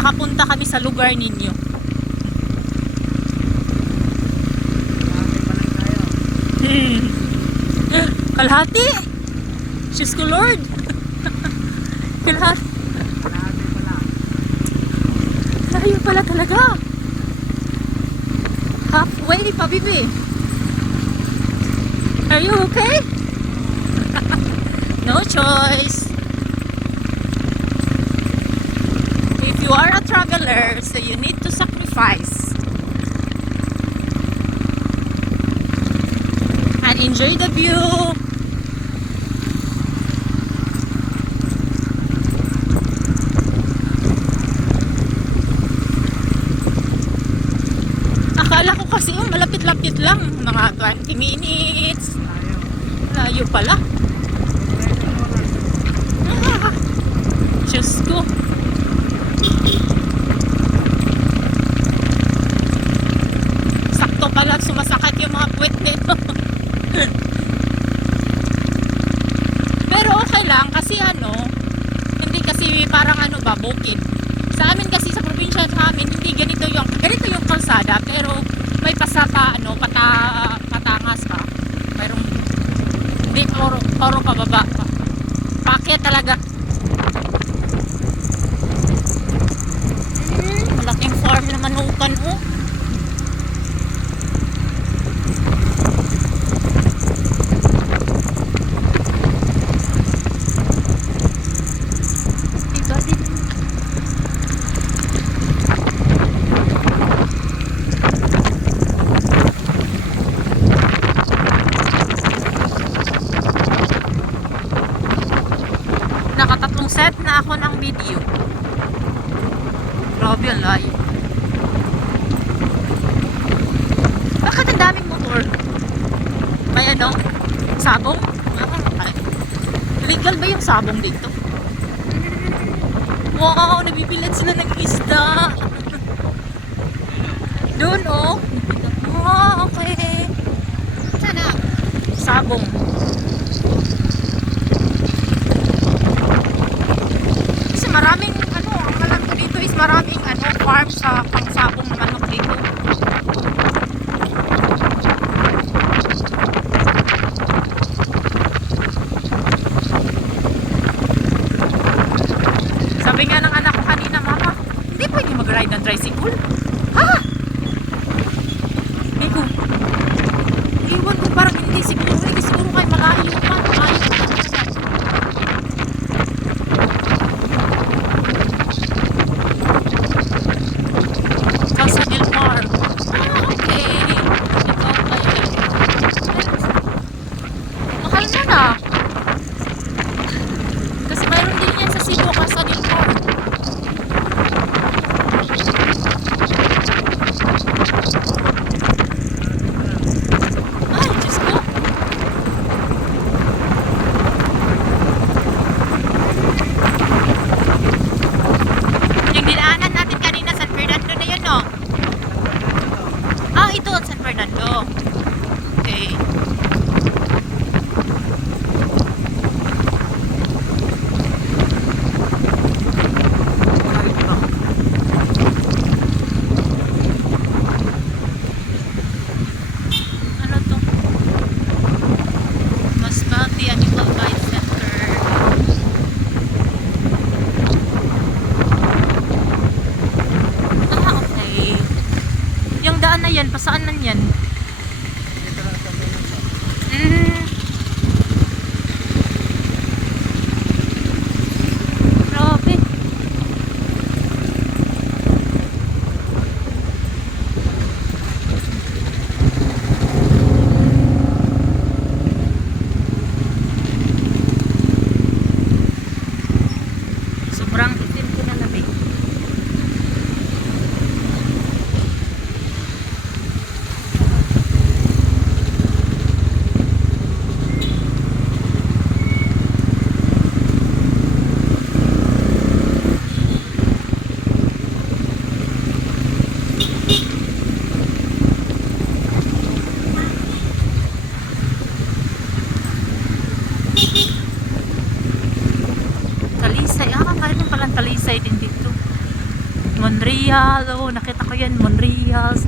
makapunta kami sa lugar ninyo. Kalahati. Diyos ko Lord. Kalahati. Layo pala talaga. Halfway pa, bibi. Are you okay? No choice. If you are a traveler, so you need to sacrifice. And enjoy the view. Akala ko kasi malapit-lapit lang, mga 20 minutes. Layo pala. Diyos ko. Sakto pala sumasakit yung mga puwet nito. Pero okay lang kasi hindi kasi parang ba, bukid. Sa amin kasi sa probinsya sa amin, hindi ganito yung kalsada, pero may pasapa patangas pa. Mayroong hindi puro pababa. Paakyat talaga. Malaking farm na manukan oh. Nakatatlong set na ako ng video. Grabe ang layo. Bakit ang daming motor? May sabong? Ay. Legal ba yung sabong dito? Wow, nabibilad sila ng isda. Doon oh. Oh, okay. Sana? Sabong. Maraming ang alam ko dito is maraming farm sa pangsabong ng manok dito. Sabi nga ng anak ko kanina, mama, hindi pwede mag-ride ng tricycle. Ha? Hindi ko. Iwan ko parang hindi siguro. Hindi siguro kayo malayo pa. Kasi mayroon din yan sa Cebu, Casa del Mar. Ay, Diyos ko. Yung dinaanan natin kanina, San Fernando na yun, no? Ah, ito, San Fernando. Okay. Daan na yan, pasaan nan yan? Grabe. Sobrang itim ko na lamig. Monreal. Oh, nakita ko yan, Monreal.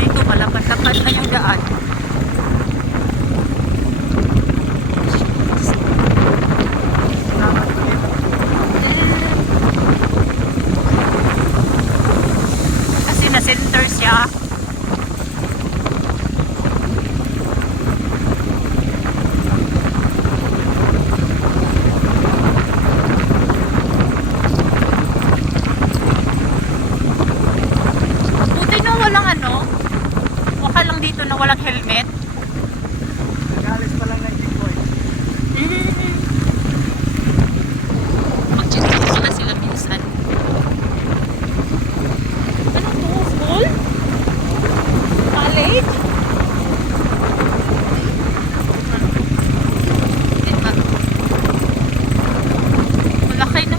Dito malapad-lapad na yung daan. Kasi na-center siya. Buti na walang ano, waka lang dito na walang helmet. Galis pa lang ng Jimboy. Mag-check pala sila minsan. Ano to? School? College? Diba? Malaki na.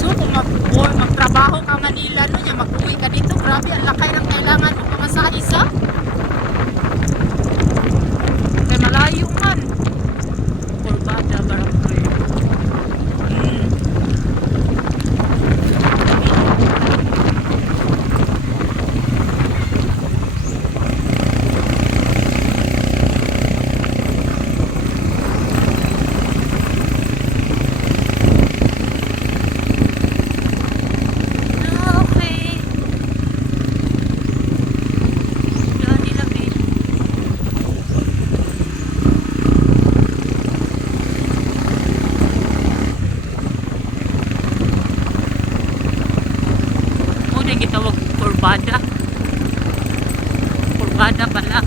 So kung magtrabaho ka Manila no, niya mag-uwi ka dito, grabe ang lakay ng kailangan mo mga sa isa. Kaya malayo man. Corbada, Barangay. Okay. Gani labi. O, di gitawag Corbada. Corbada pala.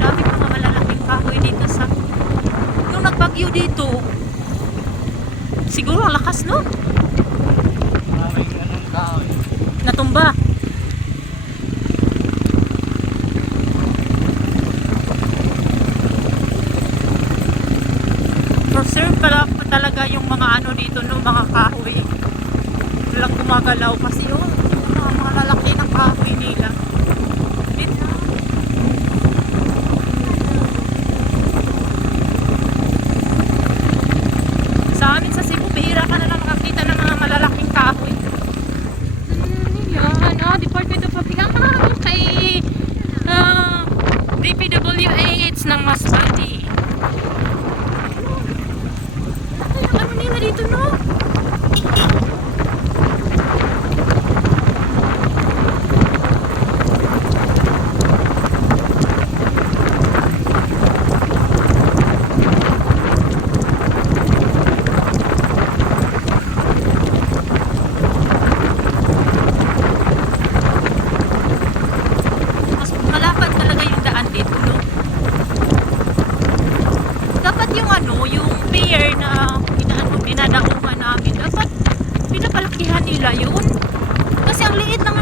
Grabe mga malalaking kahoy dito sa nung nagbagyo dito. Siguro ang lakas no? Maraming ganun kahoy. Natumba. Preserve pala talaga yung mga ano dito no, mga kahoy. Walang gumagalaw kasi oh, mga lalaki ng kahoy nila. Dito. Sa amin sa Cebu, bihira ka na lang makakita ng mga malalaking kahoy. Yan, Department of Public kay DPWH ng Masbate. Ano nila dito no? Mas malapad talaga yung daan dito no? Dapat yung ano, yung pier na dinadauhan namin, dapat pinapalakihan nila yun. Kasi ang liit ng